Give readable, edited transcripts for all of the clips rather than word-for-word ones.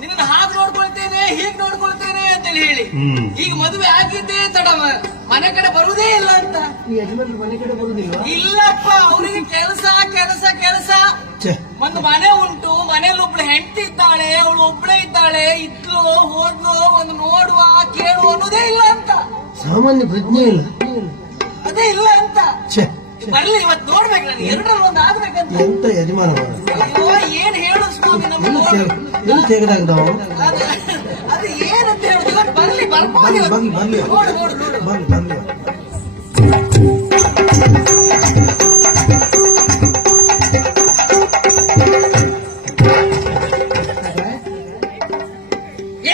ನಿನ್ನ ಹಾಗೆ ನೋಡ್ಕೊಳ್ತೇನೆ ಹೀಗೆ ನೋಡ್ಕೊಳ್ತೇನೆ ಅಂತೇಳಿ ಹೇಳಿ ಈಗ ಮದುವೆ ಆಗಿದ್ದೇ ತಡ ಮನೆ ಕಡೆ ಬರುವುದೇ ಇಲ್ಲ ಅಂತ. ಯಜಮಾನ್ರು ಮನೆ ಕಡೆ ಬರುದಿಲ್ವಾ? ಇಲ್ಲಪ್ಪ, ಅವರಿಗೆ ಕೆಲಸ ಕೆಲಸ ಕೆಲಸ. ಒಂದು ಮನೆ ಉಂಟು, ಮನೇಲಿ ಒಬ್ಳು ಹೆಂಡತಿ ಇದ್ದಾಳೆ, ಅವಳು ಒಬ್ಳೇ ಇದ್ದಾಳೆ. ಇದ್ಲು ಹೋದ್ಲು, ಒಂದು ನೋಡುವ ಕೇಳುವ ಅನ್ನೋದೇ ಇಲ್ಲ ಅಂತ. ಸಾಮಾನ್ಯ ಪ್ರಜ್ಞೆ ಇಲ್ಲ, ಅದೇ ಇಲ್ಲ ಅಂತ. ಬರ್ಲಿ ಇವತ್ತು ನೋಡ್ಬೇಕು ನಾನು, ಎರಡರಲ್ಲಿ ಒಂದು ಆಗ್ಬೇಕಂತ. ಎಂತ ಯಜಮಾನ ಅಯ್ಯೋ ಏನ್ ಹೇಳು ಸ್ವಾಮಿ, ನಮ್ಮ ತೆಗೆದಾಗ ನಾವು ಅದು ಏನಂತ ಹೇಳುದಿಲ್ಲ. ಬರ್ಲಿ ಬರ್ಬೋದು, ನೋಡು ನೋಡು ನೋಡು.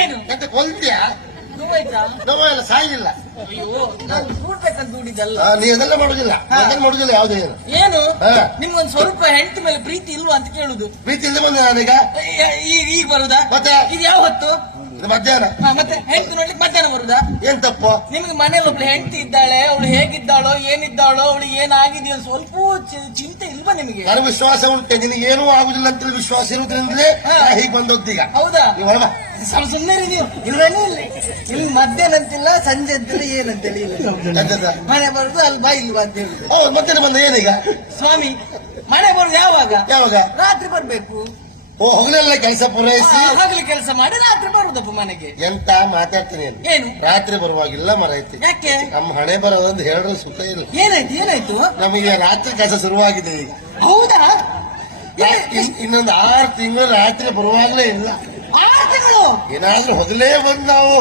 ಏನು ಮತ್ತೆ ಕೊಲ್ತೀಯಾ? ನೋವಾಯ್ತಾ? ನೋವೆಲ್ಲ ಸಾಯಿಲ್ಲ. ಅಯ್ಯೋ ನಾನು ಕೂಡ್ಬೇಕಂತ ದುಡಿದಲ್ಲ. ನೀ ಅದೆಲ್ಲ ಮಾಡುದಿಲ್ಲ, ಅದನ್ನ ಮಾಡುದಿಲ್ಲ ಯಾವುದೇ ಏನು ನಿಮ್ಗೊಂದು ಸ್ವಲ್ಪ ಹೆಂಡತಿ ಮೇಲೆ ಪ್ರೀತಿ ಇಲ್ವಾ ಅಂತ ಕೇಳುದು. ಪ್ರೀತಿ ಇಲ್ಲದೆ ಬಂದೆ ನಾನೀಗ. ಈಗ ಬರುದಾ? ಮತ್ತೆ ಇದು ಯಾವ ಹೊತ್ತು? ಮಧ್ಯಾಹ್ನ. ಮತ್ತೆ ಹೆಂಡತಿ ನೋಡ್ಲಿಕ್ಕೆ ಮಧ್ಯಾಹ್ನ ಬರುದಾ? ಏನ್ ತಪ್ಪು? ನಿಮ್ಗೆ ಮನೇಲಿ ಒಬ್ಳು ಹೆಂಡತಿ ಇದ್ದಾಳೆ, ಅವಳು ಹೇಗಿದ್ದಾಳೋ ಏನಿದ್ದಾಳೋ, ಅವಳು ಏನಾಗಿದೆಯೋ ಸ್ವಲ್ಪ ಚಿಂತೆ ಇಲ್ವಾ ನಿಮಗೆ? ನನಗೆ ವಿಶ್ವಾಸ ಉಂಟೆ, ನಿನಗೆ ಏನೂ ಆಗುದಿಲ್ಲ ಅಂತ ವಿಶ್ವಾಸ ಇರುವುದ್ರಿಂದಲೇ ಹೀಗೆ ಬಂದೊತ್ತೀಗ. ಹೌದಾ? ನೀವು ಸ್ವಲ್ಪ ಸುಮ್ಮನೆ ನೀವು ಇಲ್ವೇನೂ ಇಲ್ಲ. ಇಲ್ಲಿ ಮಧ್ಯಾಹ್ನ ಅಂತಿಲ್ಲ, ಸಂಜೆ ಅಂತಿಲ್ಲ, ಏನಂತೇಳಿ ಇಲ್ಲ. ಮನೆ ಬರುದು ಅಲ್ಲಿ ಬಾ ಇಲ್ವಾ ಅಂತ ಹೇಳುದು. ಹೌದು, ಮಧ್ಯಾಹ್ನ ಬಂದ ಏನೀಗ? ಸ್ವಾಮಿ ಮನೆ ಬರುದು ಯಾವಾಗ? ಯಾವಾಗ? ರಾತ್ರಿ ಬರ್ಬೇಕು. ಹಗಲೆಲ್ಲ ಕೆಲಸ ಪೂರೈಸಿ ಹಗಲು ಕೆಲಸ ಮಾಡಿ ರಾತ್ರಿ ಬರುದಪ್ಪ ಮನೆಗೆ. ಎಂತ ಮಾತಾಡ್ತೀನಿ ಏನು? ರಾತ್ರಿ ಬರುವಾಗಿಲ್ಲ ಮರೈತಿ. ಯಾಕೆ? ನಮ್ಮ ಹಣೆ ಬರೋದಂತ ಹೇಳಿದ್ರೆ ಸುಖ ಇಲ್ಲ. ಏನಾಯ್ತು ಏನಾಯ್ತು? ನಮಗೆ ರಾತ್ರಿ ಕೆಲಸ ಶುರುವಾಗಿದೆ ಈಗ. ಹೌದಾ? ಇನ್ನೊಂದು 6 ತಿಂಗಳು ರಾತ್ರಿ ಬರುವಾಗಲೇ ಇಲ್ಲ. 6 ತಿಂಗಳು? ಏನಾದ್ರೂ ಹೊಗಲೇ ಬಂದ್ ನಾವು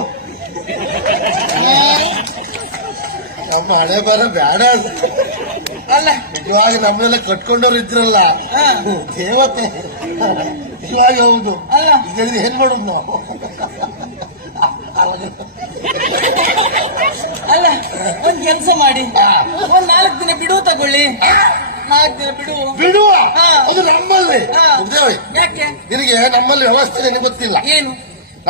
ನಮ್ಮ ಹಣೆ ಬರ ಬೇಡ ಅಲ್ಲ. ನಿಜವಾಗಿ ನಮ್ಮನ್ನೆಲ್ಲ ಕಟ್ಕೊಂಡವ್ರು ಇದ್ರಲ್ಲ ದೇವತೆ, ನಿಜವಾಗಿ ಹೌದು. ಈಗ ಏನ್ ಮಾಡುದು ನಾವು? ಅಲ್ಲ, ಒಂದ್ ಕೆಲಸ ಮಾಡಿ, ಒಂದ್ 4 ದಿನ ಬಿಡುವು ತಗೊಳ್ಳಿ. 4 ದಿನ ಬಿಡುವ. ಅದು ನಮ್ಮಲ್ಲಿ. ಯಾಕೆ? ನಿನಗೆ ನಮ್ಮಲ್ಲಿ ವ್ಯವಸ್ಥೆ ನಿನಗೆ ಗೊತ್ತಿಲ್ಲ. ಏನು?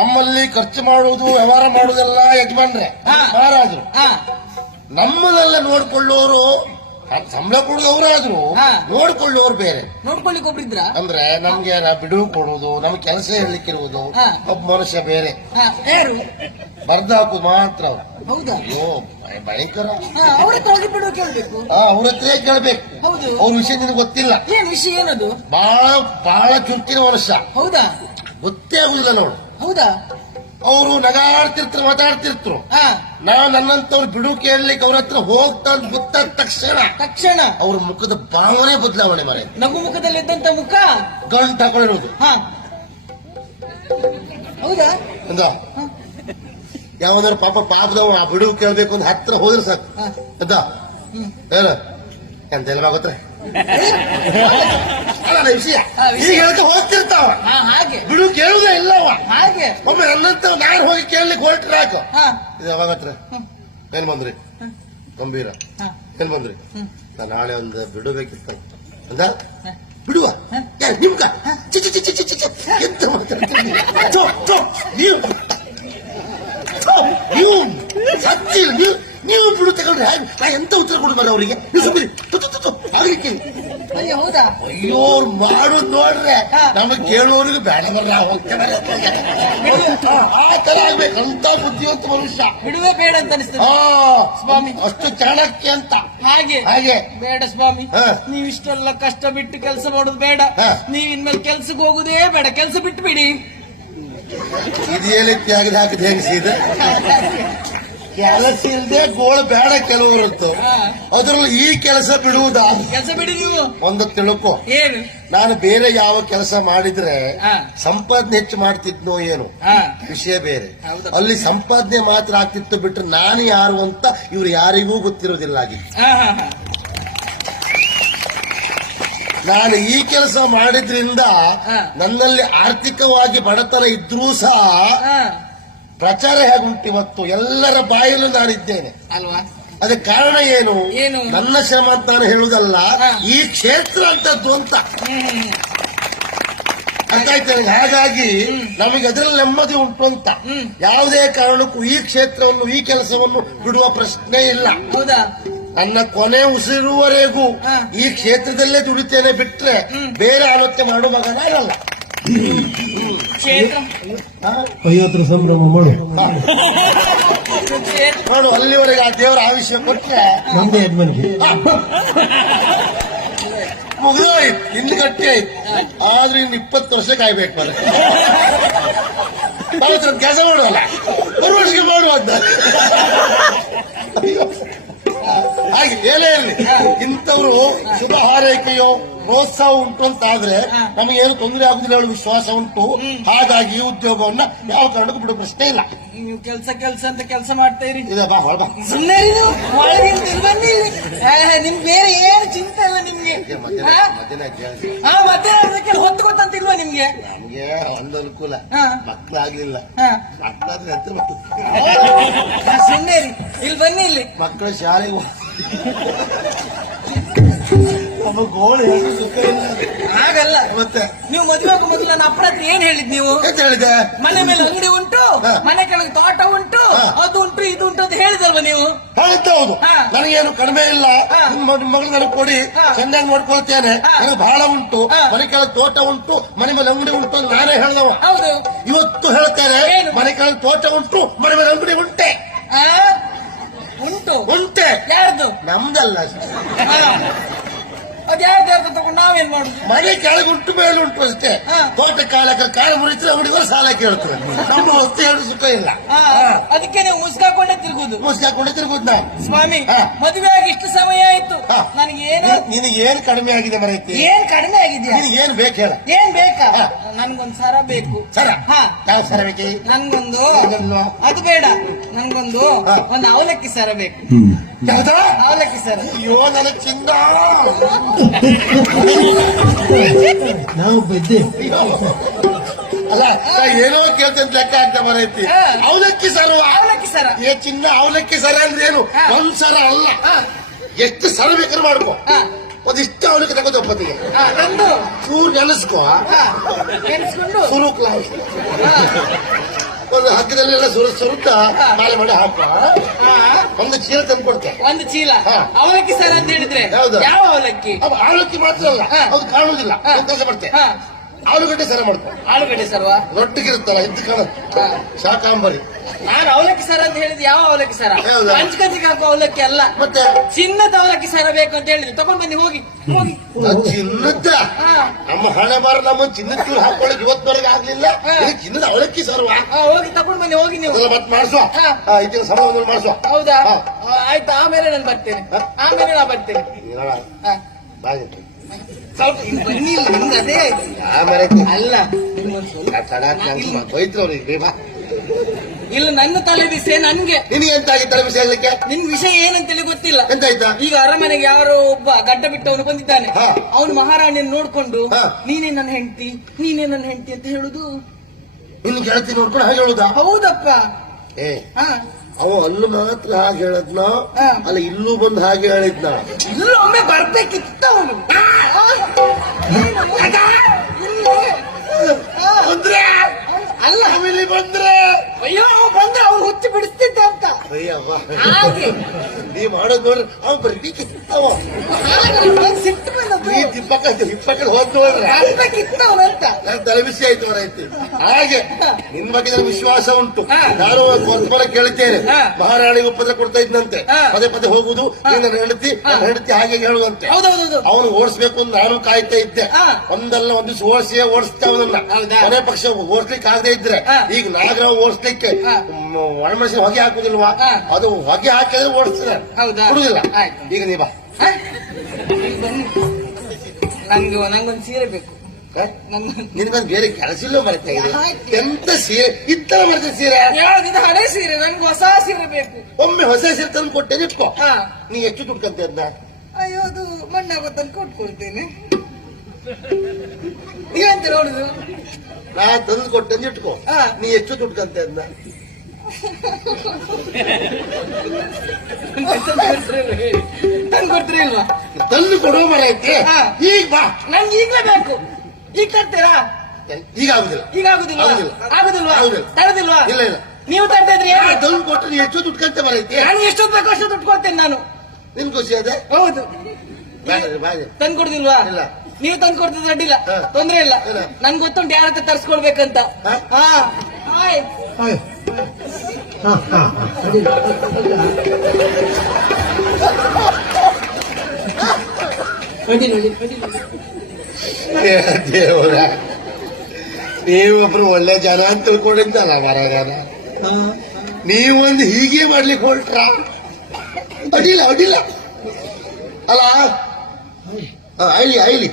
ನಮ್ಮಲ್ಲಿ ಖರ್ಚು ಮಾಡುವುದು ವ್ಯವಹಾರ ಮಾಡುವುದೆಲ್ಲ ಯಜಮಾನ್ರೆ, ಮಹಾರಾಜರು. ನಮ್ಮನ್ನೆಲ್ಲ ನೋಡ್ಕೊಳ್ಳೋರು, ಸಂಬಳ ಕೊಡುದು ಅವರಾದ್ರು, ನೋಡ್ಕೊಳ್ಳೋರು ಬೇರೆ. ನೋಡ್ಕೊಳ್ಳಿಕ್ ಒಬ್ರಿದ್ರ? ಅಂದ್ರೆ ನಮ್ಗೆ ಬಿಡುವು ಕೊಡುವುದು, ನಮ್ಗೆ ಕೆಲಸ ಹೇಳಲಿಕ್ಕಿರುವುದು ಒಬ್ಬ ಮನುಷ್ಯ ಬೇರೆ. ಯಾರು? ಬರ್ದಾಕುದು ಮಾತ್ರ ಅವ್ರು. ಹೌದಾ? ಅಯ್ಯೋ ಭಯಂಕರ. ಅವ್ರ ಹತ್ರ ಹೋಗಿ ಬಿಡುವ ಕೇಳ್ಬೇಕು. ಅವ್ರ ಹತ್ರ ಕೇಳ್ಬೇಕು. ಹೌದು. ಅವ್ರ ವಿಷಯ ನಿನಗೆ ಗೊತ್ತಿಲ್ಲ. ಏನ್ ವಿಷಯ? ಏನದು? ಬಹಳ ಚುಕ್ಕಿನ ಮನುಷ್ಯ. ಹೌದಾ? ಗೊತ್ತೇ ಆಗುದಿಲ್ಲ ನೋಡು. ಹೌದಾ? ಅವರು ನಗಾಡ್ತಿರ್ತಾರೆ, ಮಾತಾಡ್ತಿರ್ತರು. ನನ್ನಂತವ್ರು ಬಿಡು ಕೇಳಲಿಕ್ಕೆ ಅವ್ರ ಹತ್ರ ಹೋಗ್ತಾ ಗೊತ್ತಾದ ತಕ್ಷಣ ಅವ್ರ ಮುಖದ ಭಾವನೆ ಬದಲಾವಣೆ ಮಾಡಿ. ನಗು ಮುಖದಲ್ಲಿ ಇದ್ದಂತ ಮುಖ ಗಂಟು ಹಾಕೊಂಡಿರೋದು. ಹೌದಾ? ಅಂದ ಯಾವ್ದಾದ್ರು ಪಾಪದವ ಆ ಬಿಡುವು ಕೇಳ್ಬೇಕು ಅಂತ ಹತ್ರ ಹೋದ್ರೆ ಸಾಕು ಅಂತ ಏನು ಎಂತೆಲ್ಲ ಆಗುತ್ತೆ ಅಲ್ಲ ವಿಷಯ. ಈಗ ಹೇಳ್ತಾ ಹೋಗ್ತಿರ್ತಾವ, ಬಿಡು ಕೇಳುದೇ ಇಲ್ಲವ. ಹಾಗೆ ಒಮ್ಮೆ ನನ್ನಂತ ನಾನು ಹೋಗಿ ಕೇಳಲಿಕ್ಕೆ ಹೊರಟ್ರೆ ಹಾಕು. ಇದು ಯಾವಾಗತ್ರ ಏನ್ ಬಂದ್ರಿ ಗಂಭೀರ ಏನ್ ಬಂದ್ರಿ? ನಾನು ನಾಳೆ ಒಂದು ಬಿಡಬೇಕಿತ್ತ ಅಂದ ಬಿಡುವ ನಿಮ್ಗ ಎಂತ ಮಾತಾಡ್ತೀನಿ ನೀವು ಸತ್ಯ ನೀವು ಬಿಡು ತಗೊಂಡ್ರೆ ಎಂತ ಉತ್ತರ ಕೊಡ್ಬಾರ ಅವರಿಗೆ? ಹೌದಾ? ಅಯ್ಯೋ ಮಾಡೋದು ನೋಡ್ರೆ ನಮಗ್ ಕೇಳೋರಿಗೆ ಬೇಡ ಬರಲ್ಲ ಆ ತರ ಆಗ್ಬೇಕು. ಅಂತ ಬುದ್ಧಿವಂತ ಮನುಷ್ಯ ಬಿಡುವೆ ಬೇಡ ಅಂತ ಅನಿಸ್ತದೆ ಸ್ವಾಮಿ. ಅಷ್ಟು ಚಾಣಕ್ಯ ಅಂತ. ಹಾಗೆ ಬೇಡ ಸ್ವಾಮಿ, ನೀವ್ ಇಷ್ಟೆಲ್ಲ ಕಷ್ಟ ಬಿಟ್ಟು ಕೆಲಸ ಮಾಡೋದು ಬೇಡ. ನೀವ್ ಇನ್ಮೇಲೆ ಕೆಲ್ಸಕ್ಕೆ ಹೋಗುದೇ ಬೇಡ, ಕೆಲಸ ಬಿಟ್ಟು ಬಿಡಿ. ಇದೇನು ತ್ಯಾಗದ ಹಾಕಿದ ಹೆಂಗಸಿದೆ ಕೆಲಸ ಇಲ್ಲದೆ ಗೋಳು ಬೇಡ ಕೆಲವರು. ಅದ್ರಲ್ಲಿ ಈ ಕೆಲಸ ಬಿಡುವುದಾ? ಕೆಲಸ ಬಿಡಿ ನೀವು. ಒಂದು ತಿಳ್ಕೊ, ಏನು ನಾನು ಬೇರೆ ಯಾವ ಕೆಲಸ ಮಾಡಿದ್ರೆ ಸಂಪಾದನೆ ಹೆಚ್ಚು ಮಾಡ್ತಿದ್ನೋ ಏನು ವಿಷಯ ಬೇರೆ. ಅಲ್ಲಿ ಸಂಪಾದನೆ ಮಾತ್ರ ಆಗ್ತಿತ್ತು ಬಿಟ್ರೆ ನಾನು ಯಾರು ಅಂತ ಇವ್ರು ಯಾರಿಗೂ ಗೊತ್ತಿರೋದಿಲ್ಲ ಆಗಿ. ನಾನು ಈ ಕೆಲಸ ಮಾಡಿದ್ರಿಂದ ನನ್ನಲ್ಲಿ ಆರ್ಥಿಕವಾಗಿ ಬಡತನ ಇದ್ರೂ ಸಹ ಪ್ರಚಾರ ಹೇಗುಂಟು ಇವತ್ತು ಎಲ್ಲರ ಬಾಯಲ್ಲೂ ನಾನಿದ್ದೇನೆ ಅಲ್ವಾ? ಅದಕ್ಕೆ ಕಾರಣ ಏನು? ನನ್ನ ಶ್ರಮ ಅಂತ ನಾನು ಹೇಳುವುದಲ್ಲ, ಈ ಕ್ಷೇತ್ರ ಅಂತದ್ದು ಅಂತ ಅರ್ಥ ಆಯ್ತು. ಹಾಗಾಗಿ ನಮಗೆ ಅದರಲ್ಲಿ ನೆಮ್ಮದಿ ಉಂಟು ಅಂತ. ಯಾವುದೇ ಕಾರಣಕ್ಕೂ ಈ ಕ್ಷೇತ್ರವನ್ನು ಈ ಕೆಲಸವನ್ನು ಬಿಡುವ ಪ್ರಶ್ನೆ ಇಲ್ಲ. ಹೌದಾ? ನನ್ನ ಕೊನೆ ಉಸಿರುವರೆಗೂ ಈ ಕ್ಷೇತ್ರದಲ್ಲೇ ದುಡಿತೇನೆ ಬಿಟ್ರೆ ಬೇರೆ ಆಲೋಚನೆ ಮಾಡುವಾಗ ನಾನಲ್ಲ. ಐವತ್ತರ ಸಂಭ್ರಮ ಮಾಡು. ನೋಡು ಅಲ್ಲಿವರೆಗೆ ಆ ದೇವರ ಆಯುಷ್ಯ ಕೊಟ್ಟರೆ ನಮ್ದೇ ಯಜಮಾನಿಗೆ ಮುಗಿದೋಯ್ತು, ಇನ್ನು ಗಟ್ಟಿ ಆಯ್ತು. ಆದ್ರೆ ಇನ್ನು 20 ವರ್ಷ ಕಾಯ್ಬೇಕು ನಾನು. ಕೆಲಸ ಮಾಡುವಲ್ಲ, ಒಂದು ವರ್ಷಕ್ಕೆ ಮಾಡುವ ಅಂತ. ಅಯ್ಯೋ. ಹಾಗೆ ಏನೇ ಇರಲಿ, ಇಂಥವ್ರು ಶುಭ ಹಾರೈಕೆಯೋ ಪ್ರೋತ್ಸಾಹ ಉಂಟು ಅಂತ ಆದ್ರೆ ನಮಗೇನು ತೊಂದರೆ ಆಗುದಿಲ್ಲ ಹೇಳುವ ವಿಶ್ವಾಸ ಉಂಟು. ಹಾಗಾಗಿ ಈ ಉದ್ಯೋಗವನ್ನ ಯಾವ ಕಾರಣಕ್ಕೂ ಬಿಡೋ ಪ್ರಶ್ನೆ ಇಲ್ಲ. ನೀವು ಕೆಲ್ಸ ಅಂತ ಕೆಲಸ ಮಾಡ್ತಾ ಇರಿ. ಇದೆ ಬಾ ಹೊರಬಾ. ಸುಮ್ಮನೆ ಬನ್ನಿ. ನಿಮ್ಗೆ ಬೇರೆ ಏನು ಚಿಂತೆ ಇಲ್ಲ ನಿಮ್ಗೆ. ಮಧ್ಯಾಹ್ನಕ್ಕೆ ಹೊತ್ತು ಗೊತ್ತಂತಿಲ್ವಾ ನಿಮ್ಗೆ? ನಮ್ಗೆ ಒಂದು ಅನುಕೂಲ, ಹಾ. ಮಕ್ಕಳಾಗ್ಲಿಲ್ಲ. ಹಾ. ಮಕ್ಕಳಾದ್ರೆ ಹತ್ರ ಮಕ್ಕಳು. ಸುಮ್ಮನೆ ಇರಿ, ಇಲ್ಲಿ ಬನ್ನಿ ಇಲ್ಲಿ. ಮಕ್ಕಳು ಶಾಲೆಗೆ ಒಬ್ಬ ಗೋಳು ಹೇಳಿ ಸುಖ ಇಲ್ಲ. ಹಾಗಲ್ಲ, ಮತ್ತೆ ನೀವು ಮದುವೆ ಆಗೋ ಮೊದಲು ನನ್ನ ಅಪ್ಪನ ಹತ್ರ ಏನ್ ಹೇಳಿದ್ ನೀವು? ಎಂತ ಹೇಳಿದೆ? ಮನೆ ಮೇಲೆ ಅಂಗಡಿ ಉಂಟು, ಹಾ. ಮನೆ ಕೆಳಗೆ ತೋಟ ಉಂಟು, ಹಾ. ಅದು ಉಂಟು ಇದು ಉಂಟು ಅಂತ ಹೇಳಿದಲ್ವಾ ನೀವು? ಹೌದು. ಹಾ. ನನಗೇನು ಕಡಿಮೆ ಇಲ್ಲ. ಹಾ. ನಿಮ್ಮ ಮಗಳು ನನಗೆ ಕೊಡಿ, ಹಾ. ಚೆನ್ನಾಗಿ ನೋಡ್ಕೊಳ್ತೇನೆ. ಹಾ. ನನಗೆ ಬಹಳ ಉಂಟು, ಹಾ. ಮನೆ ಕೆಳಗೆ ತೋಟ ಉಂಟು, ಮನೆ ಮೇಲೆ ಅಂಗಡಿ ಉಂಟು ಅಂತ ನಾನೇ ಹೇಳಿದವ. ಹೌದು. ಇವತ್ತು ಹೇಳ್ತೇನೆ, ಏನು? ಮನೆ ಕೆಳಗೆ ತೋಟ ಉಂಟು, ಮನೆ ಮೇಲೆ ಅಂಗಡಿ ಉಂಟೆ. ಆ? ಉಂಟು. ಉಂಟೆ ಯಾರ್ದು? ನಮ್ದಲ್ಲ. ಅದ್ ಯಾರ್ದು ತಗೊಂಡು ನಾವೇನ್ ಮಾಡುದು? ಮನೆ ಕೆಳಗೆ ಉಂಟು, ಮೇಲೆ ಉಂಟು ಅಷ್ಟೇ. ಹಾ. ತೋಟ ಕಾಲ ಮುರಿದ್ರೆ ಅಂಗಡಿಗಳು ಸಾಲ ಕೇಳ್ತೇವೆ. ನಮ್ಮ ವಸ್ತು ಹೇಳಿ ಸುಖ ಇಲ್ಲ. ಅದಕ್ಕೆ ನೀವು ಮುಸ್ಕಾಕೊಂಡೇ ತಿರುಗುದು. ಮುಸ್ಕಾಕೊಂಡು ತಿರುಗುದ್ ನಾವು. ಸ್ವಾಮಿ, ಹಾ. ಮದುವೆ ಆಗಿ ಇಷ್ಟು ಸಮಯ ಆಯ್ತು, ಹಾ. ನನಗೆ ಏನು ನಿನಗೇನು ಕಡಿಮೆ ಆಗಿದೆ ಮರೈತಿ? ಏನ್ ಕಡಿಮೆ ಆಗಿದ್ಯಾ? ನಿನಗೇನು ಬೇಕು ಹೇಳ? ಏನ್ ಬೇಕಾ? ಹಾ. ನನ್ಗೊಂದ್ ಸರ ಬೇಕು. ಸರ? ಹಾ. ಯಾವ ಸರ ಬೇಕಿ? ನನ್ಗೊಂದು ಏನನ್ನು? ಅದು ಬೇಡ, ನನ್ಗೊಂದು ಹಾ. ಒಂದು ಅವಲಕ್ಕಿ ಸರ ಬೇಕು. ಯಾವ್ದು? ಅವಲಕ್ಕಿ ಸರ. ಅಯ್ಯೋ ನನ್ನ ಚಿನ್ನ. ನಾವೊಬ್ಬ ಇದ್ದೆ. ಅಯ್ಯೋ. ಅಲ್ಲ, ನಾ ಏನೋ ಕೇಳ್ತಂತ ಲೆಕ್ಕ ಆಗ್ತಾ ಮರೈತಿ. ಹಾ. ಅವಲಕ್ಕಿ ಸರವಾ? ಅವಲಕ್ಕಿ ಸರ. ಏ ಚಿನ್ನ, ಅವಲಕ್ಕಿ ಸರ ಅಂದ್ರೆ ಏನು? ಹಾ. ಒಂದ್ ಸರ ಅಲ್ಲ, ಹಾ. ಎಷ್ಟು ಸರ ಬೇಕಾದ್ರೂ ಮಾಡ್ಕೋ. ಹಾ. ಒಂದಿಷ್ಟು ಅವಲಕ್ಕಿ ತಗೋದು ಒಪ್ಪತ್ತಿಗೆ ನಂದು. ಚೂರು ನೆನೆಸ್ಕೋ. ಹಾ. ಎಣಿಸ್ಕೊಂಡು. ಸುರುಕ್ಲ ಹಾ. ಒಂದು ಹಗ್ಗದಲ್ಲೆಲ್ಲ ಸುರುತ್ತ ಹಾ. ಮಾಲೆ ಮಾಡಿ ಹಾಕುವ. ಹಾ. ಒಂದು ಚೀಲ ತಂದು ಕೊಡ್ತೆ. ಒಂದು ಚೀಲ ಹಾ. ಅವಲಕ್ಕಿ ಸರ ಅಂತ ಹೇಳಿದ್ರೆ ಯಾವ್ದು? ಯಾವ ಅವಲಕ್ಕಿ? ಅದು ಅವಲಕ್ಕಿ ಮಾತ್ರ ಅಲ್ಲ, ಹಾ. ಅದು ಕಾಣುವುದಿಲ್ಲ. ಹಾ. ಕೆಲಸ ಮಾಡ್ತೆ, ಹಾ. ಆಲೂಗಡ್ಡೆ ಸರ ಮಾಡ್ಕೊ. ಆಲೂಗಡ್ಡೆ ಸರ್ವಾ? ರೊಟ್ಟಿಗಿರುತ್ತಲ್ಲ ಎದ್ದು ಕಾಣುತ್ತೆ, ಶಾಕಾಂಬರಿ. ನಾನು ಅವಲಕ್ಕಿ ಸರ ಅಂತ ಹೇಳಿದ್ ಯಾವ ಅವಲಕ್ಕಿ ಸರ? ಯಾವ್ದು? ಹಂಚ್ಕಂಚಿಗೆ ಹಾಕುವ ಅವಲಕ್ಕಿ ಅಲ್ಲ, ಮತ್ತೆ ಚಿನ್ನದ ಅವಲಕ್ಕಿ ಸರ ಬೇಕು ಅಂತ ಹೇಳಿದ್ರೆ ತಗೊಂಡ್ ಬನ್ನಿ, ಹೋಗಿ ಹೋಗಿ. ಅದು ಚಿನ್ನದ. ಹಾ. ನಮ್ಮ ಹಣೆ ಬಾರ ನಮ್ಮ ಚಿನ್ನದ ಚೂರು ಹಾಕೊಳ್ಳಿಕ್ಕೆ ಇವತ್ತವರೆಗೆ ಆಗ್ಲಿಲ್ಲ. ಹಾ. ಇದು ಚಿನ್ನದ ಅವಲಕ್ಕಿ ಸರ್ವಾ? ಹೋಗಿ ತಗೊಂಡ್ ಬನ್ನಿ, ಹೋಗಿ ನೀವು. ಅದೆಲ್ಲ ಮತ್ತೆ ಮಾಡಿಸುವ. ಹಾ. ಇದೀಗ ಸಮಾಧಾನ ಮಾಡಿಸುವ. ಹೌದಾ? ಹಾ. ಆಯ್ತು, ಆಮೇಲೆ ನಾನು ಬರ್ತೇನೆ. ಹಾ. ಆಮೇಲೆ ನಾ ಬರ್ತೇನೆ. ಹಾ. ಬಾಯಿ ಸ್ವಲ್ಪ ಇಲ್ಲಿ ಬನ್ನಿ, ಇಲ್ಲಿ ನಿಮ್ದು ಅದೇ ಆಯ್ತು. ಆಮೇಲೆ ಅಲ್ಲ, ನಿಮ್ಗೊಂದು ಸ್ವಲ್ಪ ಬೈದ್ರು ಅವ್ರಿಗೆ. ಬಾ, ಇಲ್ಲ, ನನ್ನ ತಲೆ ಬಿಸಿ ನನ್ಗೆ. ನಿನಗೆ ಎಂತ ಆಗಿತ್ತಲ್ಲ ವಿಷಯ ಹೇಳಲಿಕ್ಕೆ? ನಿನ್ ವಿಷಯ ಏನಂತೇಳಿ ಗೊತ್ತಿಲ್ಲ. ಎಂತಾಯ್ತಾ? ಈಗ ಅರಮನೆಗೆ ಯಾರೋ ಒಬ್ಬ ಗಡ್ಡ ಬಿಟ್ಟವನು ಬಂದಿದ್ದಾನೆ. ಹಾ. ಅವನು ಮಹಾರಾಣಿಯನ್ನು ನೋಡ್ಕೊಂಡು ಹಾ. ನೀನೇ ನನ್ನ ಹೆಂಡತಿ, ನೀನೇ ನನ್ನ ಹೆಂಡತಿ ಅಂತ ಹೇಳುದು. ಇನ್ನು ಗೆಳತಿ ನೋಡ್ಕೊಂಡು ಹಾಗೆ ಹೇಳುದಾ? ಹೌದಪ್ಪ. ಏ, ಹಾ. ಅವ ಅಲ್ಲೂ ಮಾತ್ರ ಹಾಗೆ ಹೇಳದ್ನ, ಹಾ. ಅಲ್ಲ ಇಲ್ಲೂ ಬಂದು ಹಾಗೆ ಹೇಳಿದ್ನ. ಇಲ್ಲೊಮ್ಮೆ ಬರ್ಬೇಕಿತ್ತ ಅವನು. ಬಂದ್ರೆ ಅಲ್ಲ, ಇಲ್ಲಿ ಬಂದ್ರೆ ಅಯ್ಯೋ ಅವ ಬಂದ್ರೆ ಅವ್ನು ಹುಚ್ಚಿ ಬಿಡಿಸ್ತಿದ್ದ ಅಂತ. ಅಯ್ಯವ್ವ, ಹಾಗೆ ನೀ ಮಾಡೋದ್ ನೋಡ್ರಿ ಅವ ಬರ್ಲಿ ಕಿತ್ತವ. ಸಿಟ್ಟು ಬಂದದ್ದು. ನೀ ಇಪ್ಪಕ್ಕಡೆ ಹೋದ್ ನೋಡ್ರೆ ಬರ್ಬೇಕಿತ್ತವನಂತ. ನನ್ನ ತಲೆ ಬಿಸಿ ಆಯ್ತು ಅವರೈತಿ. ಹಾಗೆ ನಿನ್ ಬಗ್ಗೆ ನನಗೆ ವಿಶ್ವಾಸ ಉಂಟು. ಹಾ. ನಾನು ಕೊಂತ ಕೇಳಿದ್ದೇನೆ, ಹಾ. ಮಹಾರಾಣಿಗೆ ಉಪದ್ರ ಕೊಡ್ತಾ ಇದ್ದಂತೆ. ಹಾ. ಪದೇ ಪದೇ ಹೋಗುದು, ನನ್ನ ಹೆಂಡತಿ ನನ್ನ ಹೆಂಡತಿ ಹಾಗೆ ಹೇಳುವಂತೆ. ಹೌದೌದು. ಅವನು ಓಡಿಸ್ಬೇಕು ಅಂತ ನಾನು ಕಾಯ್ತಾ ಇದ್ದೆ. ಹಾ. ಒಂದಲ್ಲ ಒಂದು ದಿವಸ ಓಡಿಸ್ತಾ ಅವನನ್ನ. ಹೌದಾ? ಕೊನೆ ಪಕ್ಷ ಓಡಿಸ್ಲಿಕ್ಕೆ ಆಗದೆ ಇದ್ರೆ ಹಾ. ಈಗ ನಾಗರಾವ್ ಓಡಿಸ್ಲಿಕ್ಕೆ ಹಾ. ಒಣಮೆಣಸಿನ ಹೊಗೆ ಹಾಕುದಿಲ್ವಾ? ಹಾ. ಅದು ಹೊಗೆ ಹಾಕಿದ್ರೆ ಓಡಿಸ್ತಾರೆ, ಹೌದಾ? ಕೊಡುದಿಲ್ಲ. ಆಯ್ತು. ಈಗ ನೀ ಬಾ. ಹ? ಇಲ್ಲಿ ಬನ್ನಿ. ನಂಗೊಂದು ಸೀರೆ ಬೇಕು. ನಿನ್ಗೊಂದು ಬೇರೆ ಕೆಲಸ ಇಲ್ಲ ಮರೆತಾ ಇದೆ. ಆಯ್ತು. ಎಂತ ಸೀರೆ ಇತ್ತಲ್ಲ ಮರೆತ ಸೀರೆ? ಯಾವ್ದಿದು ಹಳೆ ಸೀರೆ? ನನ್ಗೆ ಹೊಸ ಸೀರೆ ಬೇಕು. ಒಮ್ಮೆ ಹೊಸ ಸೀರೆ ತಂದು ಕೊಟ್ಟೆ ಇಟ್ಕೋ. ಹಾ. ನೀ ಎಷ್ಟು ದುಡ್ಕಂತೆ ಅದನ್ನ? ಅಯ್ಯೋ, ಅದು ಮಣ್ಣಾಗ ತಂದು ಕೊಟ್ಕೊಳ್ತೇನೆ. ನೀವಂತ ನೋಡುದು? ನಾ ತಂದು ಕೊಟ್ಟೆ ಇಟ್ಕೋ. ಹಾ. ನೀ ಎಷ್ಟು ದುಡ್ಕಂತೆ ಅದನ್ನ? ತಂದು ಕೊಡ್ತೀರಿ ಇಲ್ವಾ? ತಂದು ಕೊಡುವ ಮರ ಐತಿ. ಹಾ. ಈಗ ಬಾ. ನನ್ಗೆ ಈಗ್ಲೇ ಬೇಕು. ಈಗ ತರ್ತೀರಾ? ಈಗ ಆಗುದಿಲ್ಲ. ಈಗ ಆಗುದಿಲ್ವಾ? ಆಗುದಿಲ್ಲ. ಆಗುದಿಲ್ವಾ? ಆಗುದಿಲ್ಲ. ತರದಿಲ್ವಾ? ಇಲ್ಲ ಇಲ್ಲ. ನೀವು ತರ್ತಾ ಇದ್ರಿ? ನಾ ತಂದು ಕೊಟ್ಟರೆ ನೀ ಎಷ್ಟು ದುಡ್ಕಂತೆ ಮರ ಐತಿ. ನಾನು ಎಷ್ಟೊತ್ತು ಬೇಕೋ ಅಷ್ಟು ದುಡ್ಡು ಕೊಡ್ತೇನೆ ನಾನು. ನಿನ್ ಖುಷಿ ಅದೇ? ಹೌದು. ಬಾಯ್. ತಂದು ಕೊಡುದಿಲ್ವಾ? ಇಲ್ಲ. ನೀವು ತಂದು ಕೊಡ್ತಿದ್ರೆ ಅಡ್ಡಿಲ್ಲ, ಹಾ. ತೊಂದ್ರೆ ಇಲ್ಲ. ಇಲ್ಲ. ನನ್ಗೆ ಗೊತ್ತುಂಟು ಯಾರ ಹತ್ರ ತರ್ಸ್ಕೊಳ್ಬೇಕಂತ. ಹಾ? ಹಾ. Hi hi. ಹಾ ಹಾ ಅಡ್ಡಿಲ್ಲ. ಅಡ್ಡಿಲ್ಲ, ಅಡ್ಡಿಲ್ಲ, ಅಡ್ಡಿಲ್ಲ. ಏ ದೇವರ, ನೀವೊಬ್ರು ಒಳ್ಳೆ ಜನ ಅಂತ ತಿಳ್ಕೊಂಡಿದ್ದಲ್ಲ ಮರಗಾನ. ಹಾ, ನೀವೊಂದು ಹೀಗೆ ಮಾಡ್ಲಿಕ್ಕೆ ಹೊರಟ್ರ ಅಡ್ಡಿಲ್ಲ ಅಡ್ಡಿಲ್ಲ ಅಲ್ಲ. ಐಲಿ ಐಲಿ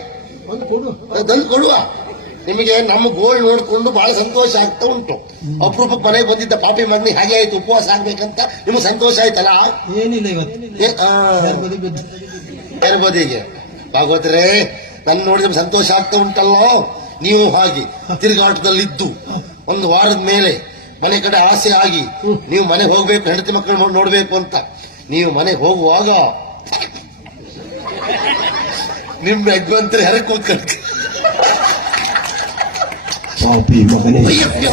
ಒಂದು ಕೊಡು. ತಂದು ಕೊಡುವ. ನಿಮಗೆ ನಮ್ಮ ಗೋಲ್ಡ್ ನೋಡ್ಕೊಂಡು ಬಹಳ ಸಂತೋಷ ಆಗ್ತಾ ಉಂಟು. ಅಪರೂಪಕ್ಕೆ ಮನೆಗೆ ಬಂದಿದ್ದ ಪಾಪಿ ಮಗನಿಗೆ ಹಾಗೆ ಆಯ್ತು, ಉಪವಾಸ ಆಗ್ಬೇಕಂತ ನಿಮ್ಗೆ ಸಂತೋಷ ಆಯ್ತಲ್ಲ? ಏನಿಲ್ಲ ಇವತ್ತು. ಯಾರ್ ಬದಿ ಬಿದ್ದು. ಯಾರ ಬದಿಗೆ ಭಾಗವತರೇ, ನನ್ನ ನೋಡಿದ್ರೆ ಸಂತೋಷ ಆಗ್ತಾ ಉಂಟಲ್ಲೋ. ನೀವು ಹಾಗೆ ತಿರುಗಾಟದಲ್ಲಿದ್ದು ಒಂದು ವಾರದ ಮೇಲೆ ಮನೆ ಕಡೆ ಆಸೆ ಆಗಿ ನೀವು ಮನೆಗೆ ಹೋಗ್ಬೇಕು, ಹೆಂಡತಿ ಮಕ್ಕಳು ನೋಡ್ಬೇಕು ಅಂತ ನೀವು ಮನೆಗೆ ಹೋಗುವಾಗ ನಿಮ್ ಯಜಮಾನ್ರು ಹೆರ ಕೂತ್ಕೊಂಡು ಪಾಪಿ ಮಗನೇ. ಅಯ್ಯಪ್ಪ